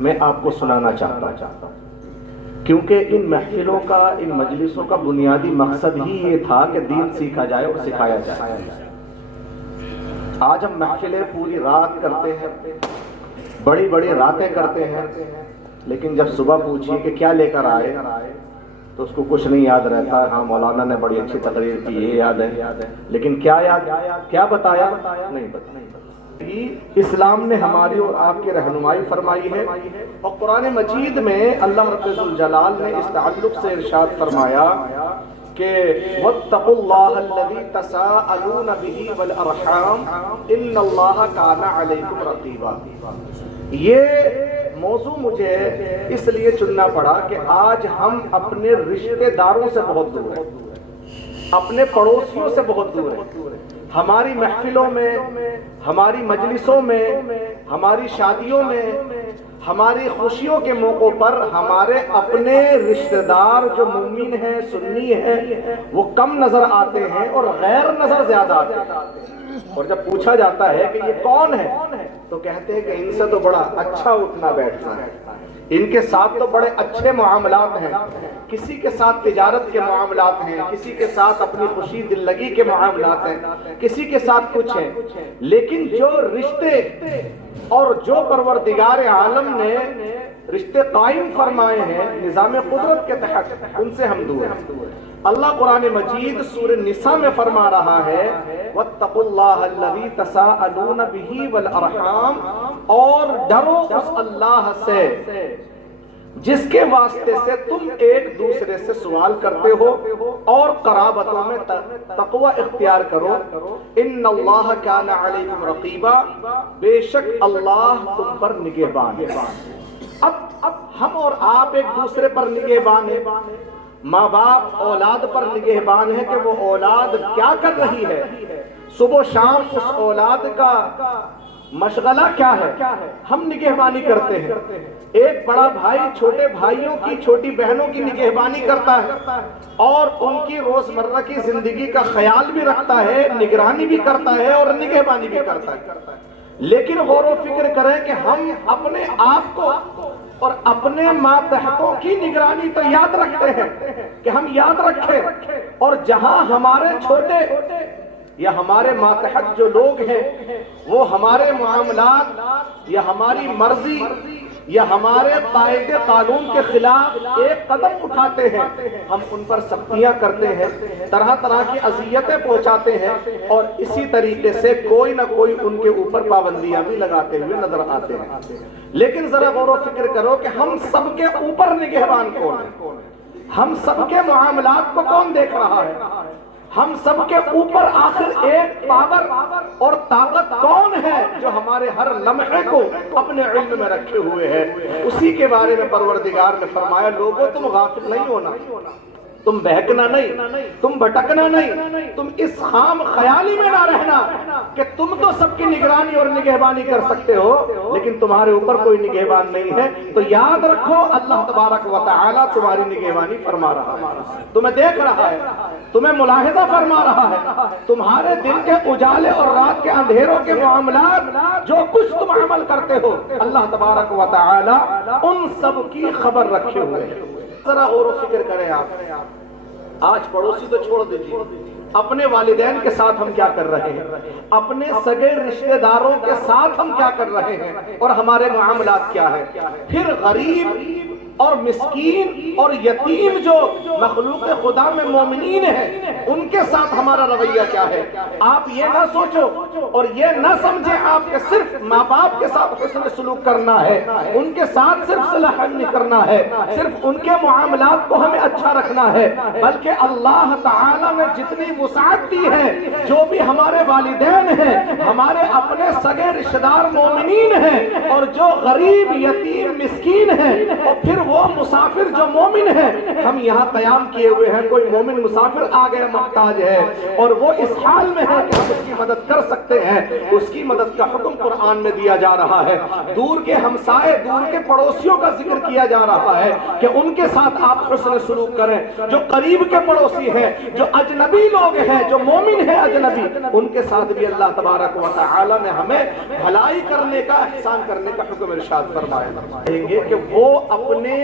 میں آپ کو سنانا چاہتا ہوں، کیونکہ ان محفلوں کا، ان مجلسوں کا بنیادی مقصد ہی یہ تھا کہ دین سیکھا جائے اور سکھایا جائے۔ آج ہم محفلیں پوری رات کرتے ہیں، بڑی بڑی راتیں کرتے ہیں، لیکن جب صبح پوچھیے کہ کیا لے کر آئے تو اس کو کچھ نہیں یاد رہتا۔ ہاں مولانا نے بڑی اچھی تقریر کی، یہ یاد ہے، لیکن کیا بتایا نہیں بتایا۔ اسلام نے ہماری اور آپ کی رہنمائی فرمائی ہے، اور قرآن مجید میں اللہ رب الجلال نے اس تعلق سے ارشاد فرمایا کہ وَاتَّقُوا اللَّهَ الَّذِي تَسَاءَلُونَ بِهِ وَالْأَرْحَامَ إِنَّ اللَّهَ كَانَ عَلَيْكُمْ رَقِيبًا۔ یہ موضوع مجھے اس لیے چننا پڑا کہ آج ہم اپنے رشتہ داروں سے بہت دور ہیں، اپنے پڑوسیوں سے بہت دور ہیں۔ ہماری محفلوں میں، ہماری مجلسوں میں، ہماری شادیوں میں، ہماری خوشیوں کے موقعوں پر ہمارے اپنے رشتہ دار جو مومن ہیں، سنی ہیں، وہ کم نظر آتے ہیں اور غیر نظر زیادہ آتے ہیں۔ اور جب پوچھا جاتا ہے کہ یہ کون ہے تو کہتے ہیں کہ ان سے تو بڑا اچھا اٹھنا بیٹھنا ہے، ان کے ساتھ تو بڑے اچھے معاملات ہیں، کسی کے ساتھ تجارت کے معاملات ہیں، کسی کے ساتھ اپنی خوشی دل لگی کے معاملات ہیں، کسی کے ساتھ کچھ ہیں، لیکن جو رشتے اور جو پروردگار عالم نے رشتے قائم فرمائے ہیں نظام قدرت کے تحت، ان سے ہم دور ہیں۔ اللہ قرآن مجید سورہ نساء میں فرما رہا ہے وَاتَّقُوا اللَّهَ الَّذِي تَسَاءَلُونَ بِهِ وَالْأَرْحَامَ، اور ڈرو اس اللہ سے جس کے واسطے سے تم ایک دوسرے سے سوال کرتے ہو، اور قرابتوں میں تقوی اختیار کرو۔ ان اللہ کان علیکم رقیبا، بے شک اللہ تم پر نگہبان ہے۔ اب ہم اور آپ ایک دوسرے پر نگہبان ہیں، ماں باپ اولاد پر نگہبان ہے کہ وہ اولاد کیا کر رہی ہے، صبح و شام اس اولاد کا مشغلہ کیا ہے، ہم نگہبانی کرتے ہیں۔ ایک بڑا بھائی چھوٹے بھائیوں کی، چھوٹی بہنوں کی نگہبانی کرتا ہے، اور ان کی روزمرہ کی زندگی کا خیال بھی رکھتا ہے، نگرانی بھی کرتا ہے اور نگہبانی بھی کرتا ہے۔ لیکن غور و فکر کریں کہ ہم اپنے آپ کو اور اپنے ماتحتوں کی نگرانی تو یاد رکھتے ہیں کہ ہم یاد رکھیں، اور جہاں ہمارے چھوٹے یا ہمارے ماتحت جو لوگ ہیں وہ ہمارے معاملات یا ہماری مرضی یا ہمارے قاعدے قانون کے خلاف ایک قدم اٹھاتے ہیں، ہم ان پر سختیاں کرتے ہیں، طرح طرح کی اذیتیں پہنچاتے ہیں، اور اسی طریقے سے کوئی نہ کوئی ان کے اوپر پابندیاں بھی لگاتے ہوئے نظر آتے ہیں۔ لیکن ذرا غور و فکر کرو کہ ہم سب کے اوپر نگہبان کون ہے، ہم سب کے معاملات کو کون دیکھ رہا ہے، ہم سب کے اوپر آخر ایک پاور اور طاقت کون ہے جو ہمارے ہر لمحے کو اپنے علم میں رکھے ہوئے ہے۔ اسی کے بارے میں پروردگار نے فرمایا لوگوں تم غافل نہیں ہونا، تم بہکنا نہیں، تم بھٹکنا نہیں، تم اس خام خیالی میں نہ رہنا کہ تم تو سب کی نگرانی اور نگہبانی کر سکتے ہو لیکن تمہارے اوپر کوئی نگہبان نہیں ہے۔ تو یاد رکھو اللہ تبارک و تعالی تمہاری نگہبانی فرما رہا ہے، تمہیں دیکھ رہا ہے، تمہیں ملاحظہ فرما رہا ہے، تمہارے دن کے اجالے اور رات کے اندھیروں کے معاملات جو کچھ تم عمل کرتے ہو اللہ تبارک و تعالی ان سب کی خبر رکھے ہوئے ہیں۔ ذرا غور و فکر کریں آپ، آج پڑوسی تو چھوڑ دیجیے، اپنے والدین کے ساتھ ہم کیا کر رہے ہیں، اپنے سگے رشتہ داروں کے ساتھ ہم کیا کر رہے ہیں، اور ہمارے معاملات کیا ہے، پھر غریب اور مسکین اور یتیم جو مخلوق خدا میں مومنین ہیں ان کے ساتھ ہمارا رویہ کیا ہے۔ آپ یہ نہ سوچو اور یہ نہ سمجھیں آپ کہ صرف ماں باپ کے ساتھ حسن سلوک کرنا ہے، ان کے ساتھ صرف صلح نہیں کرنا ہے، صرف ان کے معاملات کو ہمیں اچھا رکھنا ہے، بلکہ اللہ تعالی نے جتنی وسعت دی ہے، جو بھی ہمارے والدین ہیں، ہمارے اپنے سگے رشتہ دار مومنین ہیں، اور جو غریب یتیم مسکین ہیں، اور پھر وہ مسافر جو مومن ہے، ہم یہاں قیام کیے ہوئے ہیں، کوئی مومن مسافر آ گیا محتاج ہے اور وہ اس حال میں ہے کہ ہم اس کی مدد کر سکتے ہیں، اس کی مدد کا حکم قرآن میں دیا جا رہا ہے۔ دور کے ہمسائے، دور کے پڑوسیوں کا ذکر کیا جا رہا ہے کہ ان کے ساتھ آپ حسن سلوک کریں۔ جو قریب کے پڑوسی ہیں، جو اجنبی لوگ ہیں، جو مومن ہیں اجنبی، ان کے ساتھ بھی اللہ تبارک و تعالی نے ہمیں بھلائی کرنے کا، احسان کرنے کا حکم ارشاد فرمایا۔ کہیں گے کہ وہ اپنے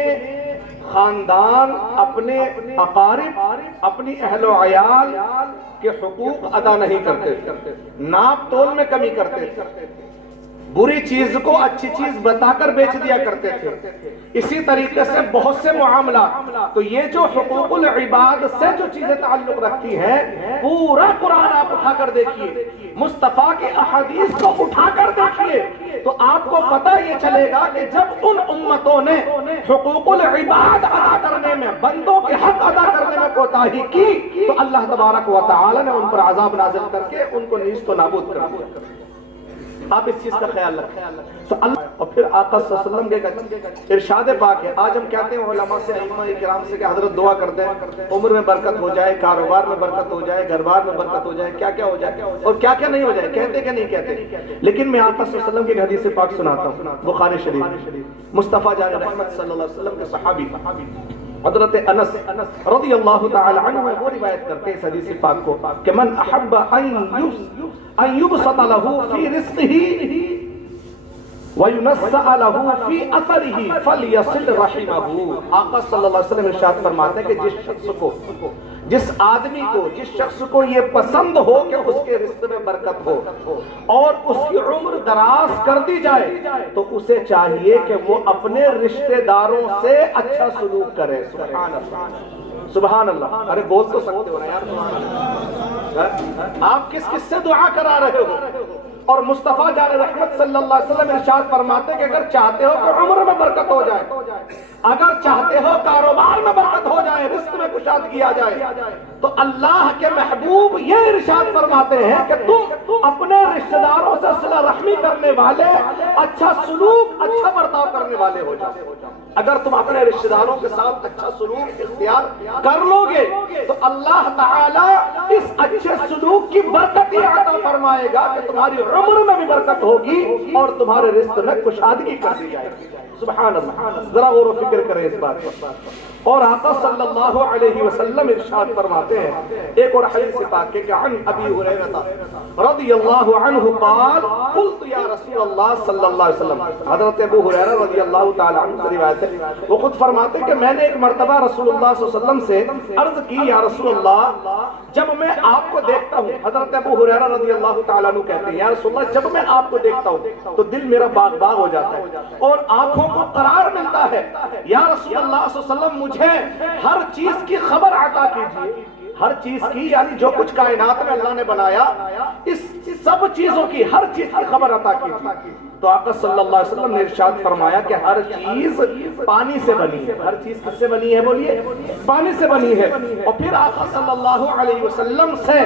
خاندان، اپنے اقارب، اپنی اہل و عیال کے حقوق ادا نہیں کرتے، ناپ تول میں کمی کرتے، بری چیز کو اچھی چیز بتا کر بیچ دیا کرتے تھے۔ اسی طریقے سے بہت سے معاملات، تو یہ جو حقوق العباد سے جو چیزیں تعلق رکھتی ہیں، پورا قرآن آپ اٹھا کر دیکھیے، مصطفیٰ کی احادیث کو اٹھا کر دیکھیے، تو آپ کو پتہ یہ چلے گا کہ جب ان امتوں نے حقوق العباد ادا کرنے میں، بندوں کے حق ادا کرنے میں کوتاہی کی، تو اللہ تبارک و تعالی نے ان پر عذاب نازل کر کے ان کو نیست و نابود کر دیا۔ آپ اس چیز کا خیال رکھیں۔ تو اللہ اور پھر آقا صلی اللہ علیہ وسلم کے ارشاد پاک ہے۔ آج ہم کہتے ہیں علماء سے، ائمہ کرام سے کہ حضرت دعا کر دیں، عمر میں برکت ہو جائے، کاروبار میں برکت ہو جائے، گھر بار میں برکت ہو جائے، کیا کیا ہو جائے اور کیا کیا نہیں ہو جائے، کہتے کہ نہیں کہتے۔ لیکن میں آقا صلی اللہ علیہ وسلم کی حدیث پاک سناتا ہوں، بخاری شریف، مصطفیٰ جان رحمت صلی اللہ علیہ وسلم کے صحابی حضرت انس رضی اللہ تعالی عنہ وہ روایت کرتے ہیں اس حدیث پاک کو کہ من احب ان یبسط له فی رزقه وَيُنَسَّعَ لَهُ فِي أَثَرِهِ فَلْيَصِلْ رَحِمَهُ۔ آقا صلی اللہ علیہ وسلم ارشاد فرماتے ہیں کہ جس شخص کو، جس آدمی کو، جس شخص کو یہ پسند ہو کہ اس کے رزق میں برکت ہو اور اس کی عمر دراز کر دی جائے، تو اسے چاہیے کہ وہ اپنے رشتہ داروں سے اچھا سلوک کرے۔ سبحان اللہ، سبحان اللہ۔ ارے بول تو سکتے ہو نا یار، سبحان اللہ۔ آپ کس کس سے دعا کرا رہے ہو؟ اور مصطفیٰ جان رحمت صلی اللہ علیہ وسلم ارشاد فرماتے کہ اگر چاہتے ہو کہ عمر میں برکت ہو جائے، اگر چاہتے ہو کاروبار میں برکت ہو جائے، رزق میں کشادگی آ جائے، تو اللہ کے محبوب یہ ارشاد فرماتے ہیں کہ تم اپنے رشتہ داروں سے صلہ رحمی کرنے والے، اچھا سلوک، اچھا برتاؤ کرنے والے ہو جاؤ۔ اگر تم اپنے رشتہ داروں کے ساتھ اچھا سلوک اختیار کر لو گے تو اللہ تعالی اس اچھے سلوک کی برکت ہی عطا فرمائے گا کہ تمہاری عمر میں بھی برکت ہوگی اور تمہارے رزق میں کشادگی کر دی جائے گی۔ سبحان اللہ، ذرا غور و فکر کریں اس بات پر۔ اور آقا صلی اللہ علیہ وسلم ارشاد فرماتے ہیں ایک اور حدیث پاک کہ عن ابی ہریرہ رضی اللہ عنہ قال قلت یا رسول اللہ صلی اللہ علیہ وسلم، حضرت ابو ہریرہ رضی اللہ تعالی عنہ سے روایت ہے، وہ خود فرماتے ہیں کہ میں نے ایک مرتبہ رسول اللہ صلی اللہ علیہ وسلم سے عرض کی، یا رسول اللہ جب میں آپ کو دیکھتا ہوں، حضرت ابو ہریرہ رضی اللہ تعالیٰ عنہ کہتے ہیں یا رسول اللہ جب میں آپ کو دیکھتا ہوں تو دل میرا باغ باغ ہو جاتا ہے اور آنکھوں کو قرار ملتا ہے، یا رسول اللہ صلی اللہ علیہ وسلم مجھے ہر چیز کی خبر عطا کیجیے، ہر چیز کی، یعنی جو کچھ کائنات میں اللہ نے بنایا اس سب چیزوں کی، ہر چیز کی خبر عطا کیجیے۔ تو آقا صلی اللہ علیہ وسلم نے ارشاد فرمایا کہ ہر چیز پانی سے بنی ہے۔ ہر چیز کس سے بنی ہے بولیے؟ پانی سے بنی ہے۔ اور پھر آقا صلی اللہ علیہ وسلم سے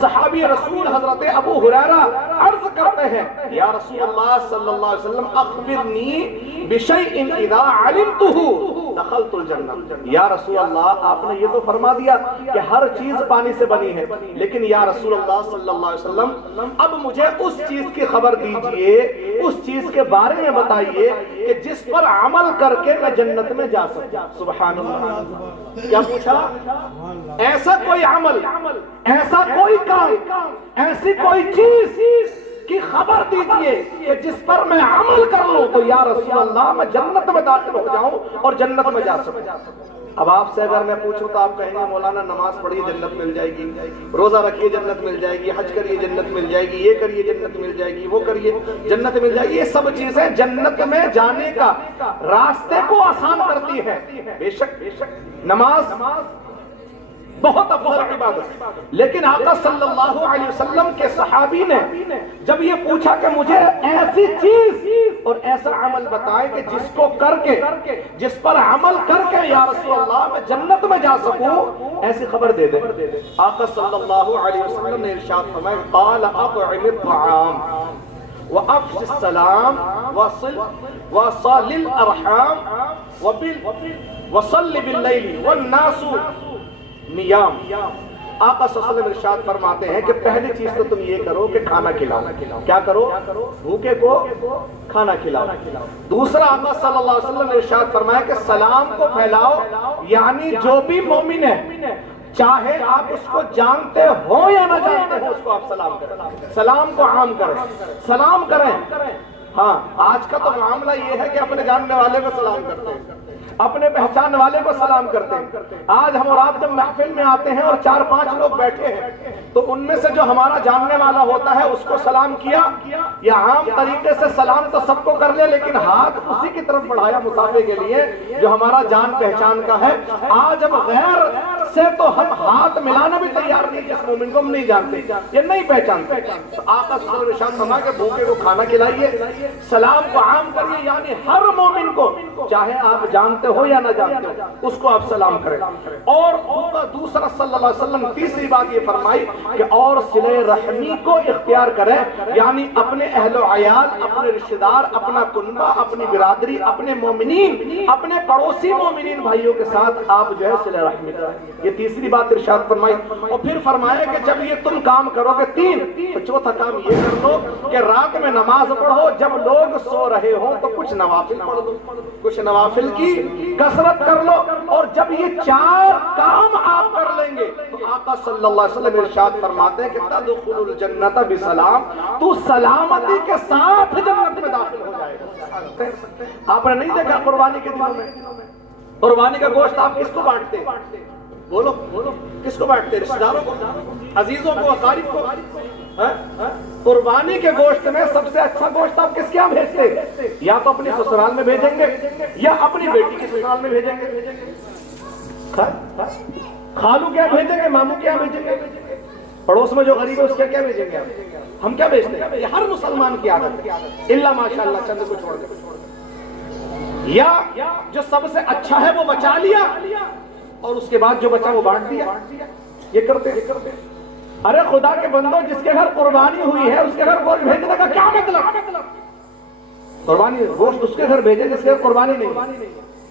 صحابی رسول حضرت ابو ہریرہ عرض کرتے ہیں، یا رسول اللہ صلی اللہ علیہ وسلم اخبرنی بشیء اذا علمتہ دخلت الجنہ۔ یا رسول اللہ آپ نے یہ تو فرما دیا کہ ہر چیز پانی سے بنی ہے، لیکن یا رسول اللہ صلی اللہ علیہ وسلم اب مجھے اس چیز کی خبر دیجئے، اس چیز کے بارے میں بتائیے کہ جس پر عمل کر کے میں جنت میں جا سکوں۔ سبحان اللہ۔ کیا پوچھا؟ ایسا کوئی عمل، ایسا کوئی کام، ایسی کوئی چیز کی خبر دیجئے کہ جس پر میں عمل کر لوں تو یا رسول اللہ میں جنت میں داخل ہو جاؤں اور جنت میں جا سکوں۔ اب آپ سے اگر میں پوچھوں تو آپ کہیں گے مولانا نماز پڑھیے جنت مل جائے گی، روزہ رکھیے جنت مل جائے گی، حج کریے جنت مل جائے گی، یہ کریے جنت مل جائے گی، وہ کریے جنت مل جائے گی۔ یہ سب چیزیں جنت میں جانے کا راستے کو آسان کرتی ہے۔ بے شک نماز بہت افضل عبادت، لیکن آقا صلی اللہ علیہ وسلم کے صحابی نے جب یہ پوچھا کہ مجھے ایسی چیز اور ایسا عمل بتائے کہ جس کو کر کے، جس پر عمل کر کے یا رسول اللہ میں جنت میں جا سکوں، ایسی خبر دے دے۔ آقا صلی اللہ علیہ وسلم نے ارشاد فرمایا قال اطعم الطعام وافش السلام وصل وصل الارحام وصل باللیل والناس نیام. آقا صلی اللہ علیہ وسلم ارشاد فرماتے ہیں کہ پہلی چیز تو تم یہ کرو کہ کھانا کھلاؤ. کیا کرو؟ بھوکے کو کھانا کھلاؤ. دوسرا آقا صلی اللہ علیہ وسلم نے ارشاد فرمایا کہ سلام کو پھیلاؤ، یعنی جو بھی مومن ہے چاہے آپ اس کو جانتے ہو یا نہ جانتے ہو اس کو آپ سلام کریں. سلام کو عام کریں، سلام کریں. ہاں آج کا تو معاملہ یہ ہے کہ اپنے جاننے والے کو سلام کرتے ہیں، اپنے پہچان والے کو سلام کرتے ہیں. آج ہم اور آپ جب محفل میں آتے ہیں اور 4-5 لوگ بیٹھے ہیں تو ان میں سے جو ہمارا جاننے والا ہوتا ہے اس کو سلام کیا، یا عام طریقے سے سلام تو سب کو کر لیا لیکن ہاتھ اسی کی طرف بڑھایا مسافے کے لیے جو ہمارا جان پہچان کا ہے. آج اب غیر سے تو ہم ہاتھ ملانا بھی تیار نہیں جس مومن کو ہم نہیں جانتے یا نہیں پہچانتے. تو آقا صلی اللہ علیہ وسلم فرما کہ بھوکے کو کھانا کھلائیے، سلام کو عام کریے، یعنی ہر مومن کو چاہے آپ جانتے ہو یا نہ جانتے ہو اس کو آپ سلام کریں. اور دوسرا صلی اللہ علیہ وسلم تیسری بات یہ فرمائی کہ اور صلہ رحمی کو اختیار کریں، یعنی اپنے اہل و عیال، اپنے رشتہ دار، اپنا کنبہ، اپنی برادری، اپنے مومنین، اپنے پڑوسی مومنین بھائیوں کے ساتھ آپ جو ہے صلہ رحمی کریں. یہ تیسری بات ارشاد فرمائی. اور پھر فرمایا کہ جب یہ تم کام کرو گے 3، تو چوتھا کام یہ کر لو کہ رات میں نماز پڑھو، جب لوگ سو رہے ہو تو کچھ نوافل پڑھ دو، کچھ نوافل کی کثرت کر لو. اور جب یہ 4 کام آپ کر لیں گے تو آقا صلی اللہ علیہ وسلم ارشاد فرماتے ہیں کہ تدخل الجنت بسلام، تو سلامتی کے ساتھ جنت میں داخل ہو جائے گا. آپ نے نہیں دیکھا قربانی کے دنوں میں قربانی کا گوشت آپ کس کو بانٹتے ہیں؟ بولو کس کو بانٹتے ہیں؟ رشتہ داروں کو، عزیزوں کو، اقارب کو. قربانی کے گوشت میں سب سے اچھا گوشت آپ کس کے یہاں بھیجتے ہیں؟ یا تو اپنی سسرال میں بھیجیں گے یا اپنی بیٹی کی سسرال میں بھیجیں گے. خالو کیا بھیجیں گے، ماموں کیا بھیجیں گے، پڑوس میں جو غریب ہے اس کے کیا بھیجیں گے. ہم کیا بھیجتے ہیں؟ یہ ہر مسلمان کی عادت ہے الا ماشاءاللہ چند کو چھوڑ دیں. یا جو سب سے اچھا ہے وہ بچا لیا اور اس کے بعد جو بچا وہ بانٹ دیا. یہ کرتے ہیں. ارے خدا کے بندو، جس کے گھر قربانی ہوئی ہے اس کے گھر گوشت بھیجنے کا کیا مطلب؟ قربانی گوشت اس کے گھر بھیجے جس کے گھر قربانی نہیں،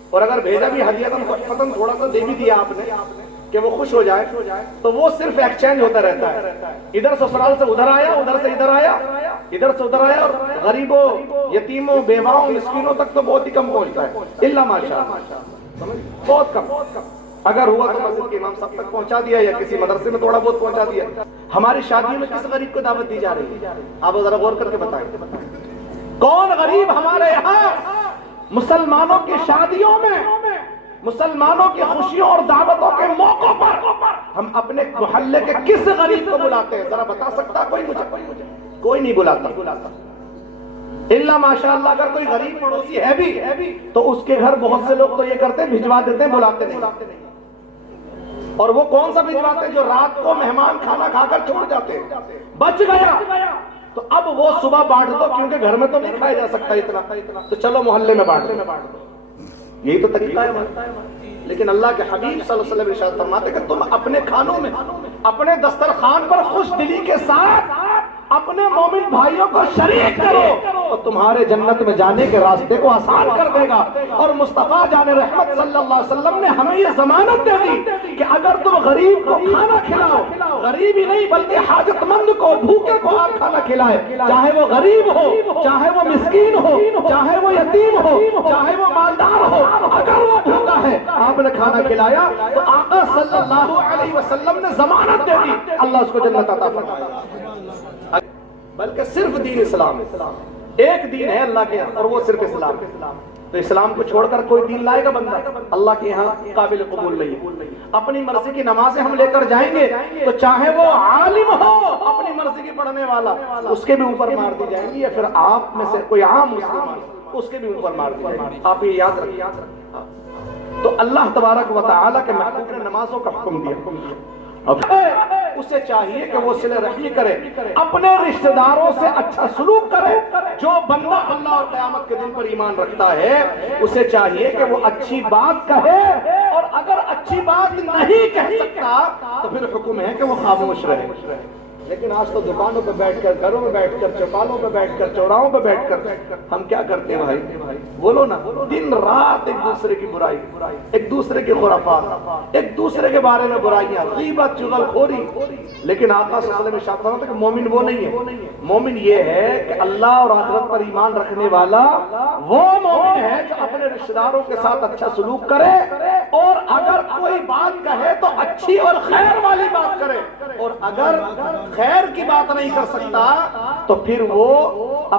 اور اگر بھیجا بھی ہدیتاً فتن تھوڑا سا دے بھی دیا آپ نے کہ وہ خوش ہو جائے تو وہ صرف ایکسچینج ہوتا رہتا ہے. ادھر سسرال سے ادھر آیا، ادھر سے ادھر آیا، ادھر سے ادھر آیا. اور غریبوں، یتیموں، بیواؤں، مسکینوں تک تو بہت ہی کم پہنچتا ہے الا ماشاءاللہ، بہت کم. اگر ہوا تو مسجد کے امام صاحب تک پہنچا دیا یا کسی مدرسے میں تھوڑا بہت پہنچا دیا. ہماری شادیوں میں کس غریب کو دعوت دی جا رہی ہے؟ آپ ذرا غور کر کے بتائیں. کون غریب ہمارے یہاں مسلمانوں کی شادیوں میں، مسلمانوں کی خوشیوں اور دعوتوں کے موقعوں پر ہم اپنے محلے کے کس غریب کو بلاتے ہیں؟ ذرا بتا سکتا کوئی؟ مجھے کوئی نہیں بلاتا الا ماشاءاللہ. اگر کوئی غریب پڑوسی ہے بھی تو اس کے گھر بہت سے لوگ تو یہ کرتے ہیں بھجوا دیتے ہیں، بلاتے نہیں. اور وہ کون سا بھجواتے ہیں؟ جو رات کو مہمان کھانا کھا کر چھوڑ جاتے ہیں. بچ گیا تو اب وہ صبح بانٹ دو، کیونکہ گھر میں تو نہیں کھایا جا سکتا اتنا، تو چلو محلے میں بانٹ دو. یہی تو طریقہ ہے. لیکن اللہ کے حبیب صلی اللہ علیہ وسلم ارشاد فرماتے کہ تم اپنے کھانوں میں، اپنے دسترخوان پر خوش دلی کے ساتھ اپنے مومن بھائیوں کو شریک کرو اور تمہارے جنت میں جانے کے راستے کو آسان کر دے گا. اور مصطفیٰ جان رحمت صلی اللہ علیہ وسلم نے ہمیں یہ ضمانت دے دی کہ اگر تم غریب کو کھانا کھلاؤ، غریب ہی نہیں بلکہ حاجت مند کو، بھوکے کو آپ کھانا کھلائے، چاہے وہ غریب ہو، چاہے وہ مسکین ہو، چاہے وہ یتیم ہو، چاہے وہ مالدار ہو، اگر وہ بھوکا ہے آپ نے کھانا کھلایا تو آقا صلی اللہ علیہ وسلم نے ضمانت دے دی اللہ اس کو جنت عطا فرمائے. بلکہ صرف دین اسلام ہے، ایک دین ہے اللہ کے یہاں اور وہ صرف اسلام ہے. تو اسلام کو چھوڑ کر کوئی دین لائے گا بندہ اللہ کے یہاں قابل قبول نہیں ہے. اپنی مرضی کی نمازیں ہم لے کر جائیں گے تو چاہے وہ عالم ہو اپنی مرضی کی پڑھنے والا، اس کے بھی اوپر مار دی جائیں گی، یا پھر آپ میں سے کوئی عام مسلمان اس کے بھی اوپر مار دی جائیں گی. آپ یہ یاد رکھیں. تو اللہ تبارک و تعالیٰ کے محبوب نے نمازوں کا حکم دیا. اب اسے چاہیے کہ وہ صلہ رحمی کرے، اپنے رشتہ داروں سے اچھا سلوک کرے. جو بندہ اللہ اور قیامت کے دن پر ایمان رکھتا ہے اسے چاہیے کہ وہ اچھی بات کہے، اور اگر اچھی بات نہیں کہہ سکتا تو پھر حکم ہے کہ وہ خاموش رہے. لیکن آج تو دکانوں پہ بیٹھ کر، گھروں میں بیٹھ کر، چوپالوں پہ بیٹھ کر، چوراہوں پہ بیٹھ کر ہم کیا کرتے ہیں بھائی؟ بولو نا، دن رات ایک دوسرے کی برائی، ایک دوسرے کے خرافات، ایک دوسرے کے بارے میں برائیاں، غیبت، چغل خوری. لیکن آقا صلی اللہ علیہ وسلم ارشاد فرماتے ہیں کہ مومن وہ نہیں ہے. مومن یہ ہے کہ اللہ اور آخرت پر ایمان رکھنے والا وہ مومن ہے جو اپنے رشتہ داروں کے ساتھ اچھا سلوک کرے، اور اگر کوئی بات کہے تو اچھی اور خیر والی بات کرے، اور اگر خیر کی بات نہیں کر سکتا تو پھر وہ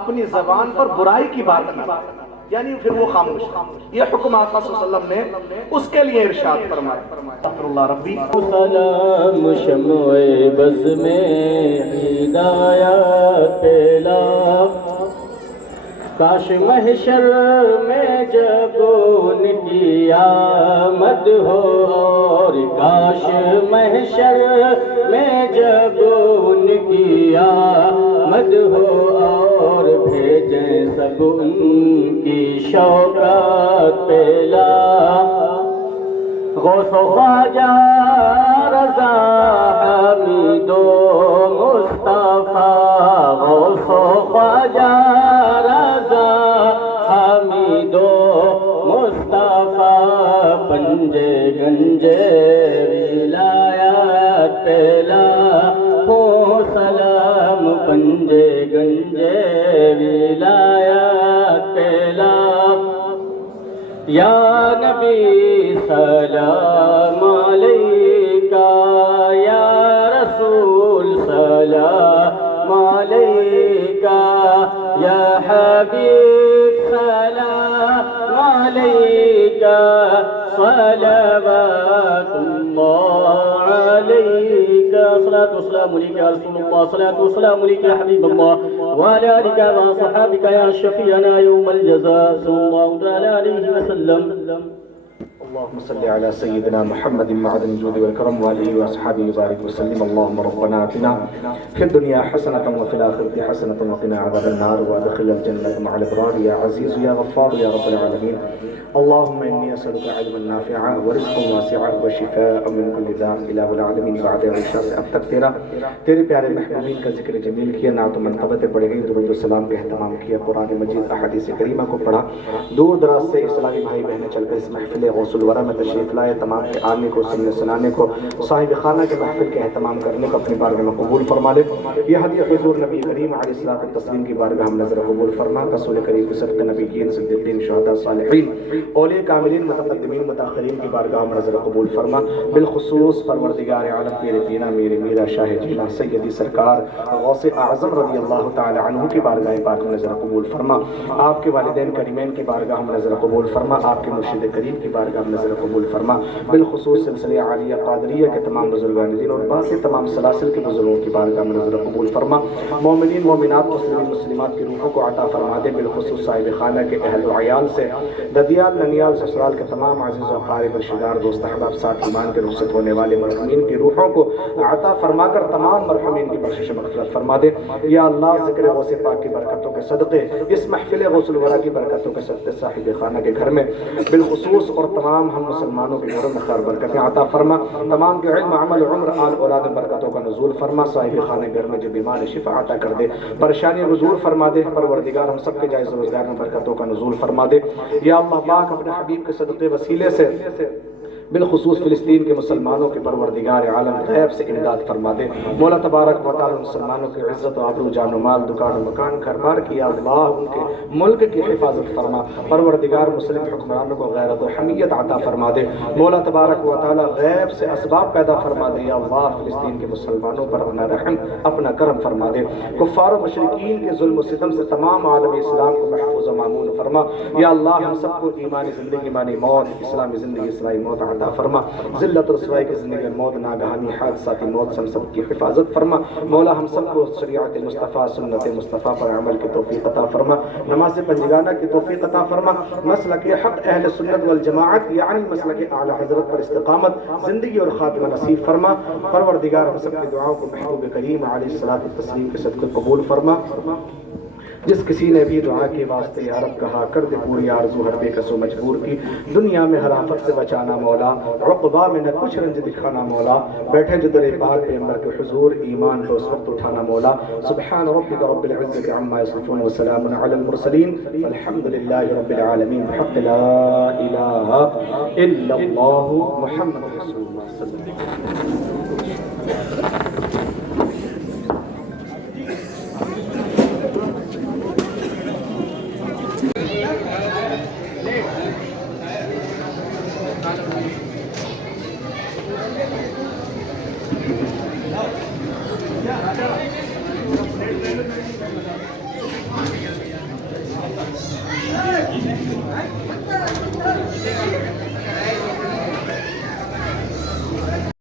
اپنی زبان پر برائی کی بات کرتا ہے، یعنی پھر وہ خاموش. یہ حکم آقا صلی اللہ علیہ وسلم نے اس کے لیے ارشاد فرمایا. استغفر اللہ ربی. سلام شمع بز میں ہدایت پھیلا، کاش محشر میں جب ان کی آمد ہو، اور کاش محشر میں جب ان کی آمد ہو، اور بھیجیں سب ان کی شوکت پھیلا. غوث و خواجہ رضا حمید و مصطفیٰ، غوث و خواجہ رضا حمید و مصطفیٰ، پنجے گنجے ولایت پھیلا ہو سلام، پنجے گنجے ولایت پھیلا. یا نبی سلام علیکہ، یا رسول سلام علیکہ، یا حبیب سلام علیکہ، صلوات اللہ علیکہ، صلاة والسلام علیکہ یا رسول اللہ، صلاة والسلام علیکہ یا حبیب اللہ، وعلى آلك وصحابك يا شفيعنا يوم الجزاء، صلى الله تعالى عليه وسلم. اللهم صل على سيدنا محمد معدن الجود والكرم وآله وأصحابه وبارك وسلم. اللهم ربنا آتنا في الدنيا حسنة وفي الآخرة حسنة وقنا عذاب النار وأدخلنا الجنة مع الأبرار يا عزيز يا غفار يا رب العالمين. اللهم إني أسألك علما نافعا ورزقا واسعا وشفاء من كل داء. إله العالمین. بعد عشاء سے اب تک تیرے پیارے محبوبین کا ذکر جمیل کیا، نعت و منقبتیں پڑھ گئی، درود و سلام کا اہتمام کیا، قرآن مجید احادیث کریمہ کو پڑھا. دور دراز سے اسلامی بھائی بہنیں چل کر اس محفل غوث الورا میں تشریف لائے. تمام کے آنے کو، سننے سنانے کو، صاحب خانہ کے محفل کے اہتمام کرنے کو اپنی بارگاہ میں قبول فرما لے. یہ ہدیہ حضور نبی کریم علیہ الصلوۃ والتسلیم کی بارگاہ ہم نظر قبول فرما. رسول کریم کے صدقے نبیین، صدیقین، شہداء، صالحین، اولیاء کاملین، متقدمین، متاخرین کی بارگاہ ہم نظر قبول فرما. بالخصوص پروردگار عالم پیر پینا میرے میرا شاہ جینا سیدی سرکار غوث اعظم رضی اللہ تعالی عنہ کی بارگاہ پاک میں نظر قبول فرما. آپ کے والدین کریمین کی بارگاہ میں نظر قبول فرما. آپ کے مرشد کریم کی بارگاہ میں نظر قبول فرما. بالخصوص سلسلہ عالیہ قادریہ کے تمام بزرگان دین اور باقی تمام سلاسل کے بزرگوں کی بارگاہ میں نظر قبول فرما. مومنین مومنات مسلمین مسلمات کی روحوں کو عطا فرما دے. بالخصوص صاحب خانہ کے اہل و عیال سے، ددیال ننیال سسرال کے تمام عزیز و اقارب رشتہ دار دوست احباب ساتھ ایمان کے رخصت ہونے والے مرحومین کی روحوں کو عطا فرما کر تمام مرحومین کی بخشش مغفرت فرما دے. یا اللہ ذکر غوث پاک کی برکتوں کے صدقے، اس محفل غوث الورا کی برکتوں کے صدقے صاحب خانہ کے گھر میں بالخصوص اور تمام ہم مسلمانوں کے گھروں میں خیر برکتیں عطا فرما. تمام کے علم عمل عمر آل اولاد برکتوں کا نزول فرما. صاحب خانہ گھر میں جو بیمار شفا عطا کر دے، پریشانی دور فرما دے. پروردگار ہم سب کے جائز روزگار میں برکتوں کا نزول فرما دے. یا اللہ پاک اپنے حبیب کے صدقے وسیلے سے بالخصوص فلسطین کے مسلمانوں کے پروردگار عالم غیب سے امداد فرما دے. مولا تبارک و تعالی مسلمانوں کی عزت و آبرو، جان و مال، دکان و مکان، گھر بار کی یا اللہ ان کے ملک کی حفاظت فرما. پروردگار مسلم حکمرانوں کو غیرت و حمیت عطا فرما دے. مولا تبارک و تعالی غیب سے اسباب پیدا فرما دے. یا اللہ فلسطین کے مسلمانوں پر اپنا رحم، اپنا کرم فرما دے. کفار و مشرکین کے ظلم و ستم سے تمام عالم اسلام کو محفوظ و مامون فرما. یا اللہ ہم سب کو ایمانی زندگی، ایمانی موت، اسلامی زندگی، اسلامی موت عطا فرما. ذلت و رسوائی کی زندگی، موت، ناگہانی حادثاتی موت سے ہم سب کی حفاظت فرما. مولا ہم سب کو شریعت مصطفیٰ، سنت مصطفیٰ پر عمل کی توفیق عطا فرما. نماز پنجگانہ کی توفیق عطا فرما. مسلک حق اہل سنت والجماعت یعنی مسلک اعلی حضرت پر استقامت، زندگی اور خاتمہ نصیب فرما. پروردگار ہم سب کی دعاؤں کو محبوب کریم علیہ الصلوۃ والتسلیم کے صدقے قبول فرما. جس کسی نے بھی دعا کے واسطے یا رب کہا کر دے پوری آرزو ہر بے کس و مجبور کی، دنیا میں ہر آفت سے بچانا مولا، عقبہ میں نہ کچھ رنج دکھانا مولا، بیٹھے جو در پاک پیغمبر کے حضور ایمان کو اس وقت اٹھانا مولا۔ سبحان ربک رب العزت عما یصفون وسلام علی المرسلین والحمد للہ رب العالمین بحق لا الہ الا اللہ محمد رسول اللہ صلی اللہ علیہ وسلم۔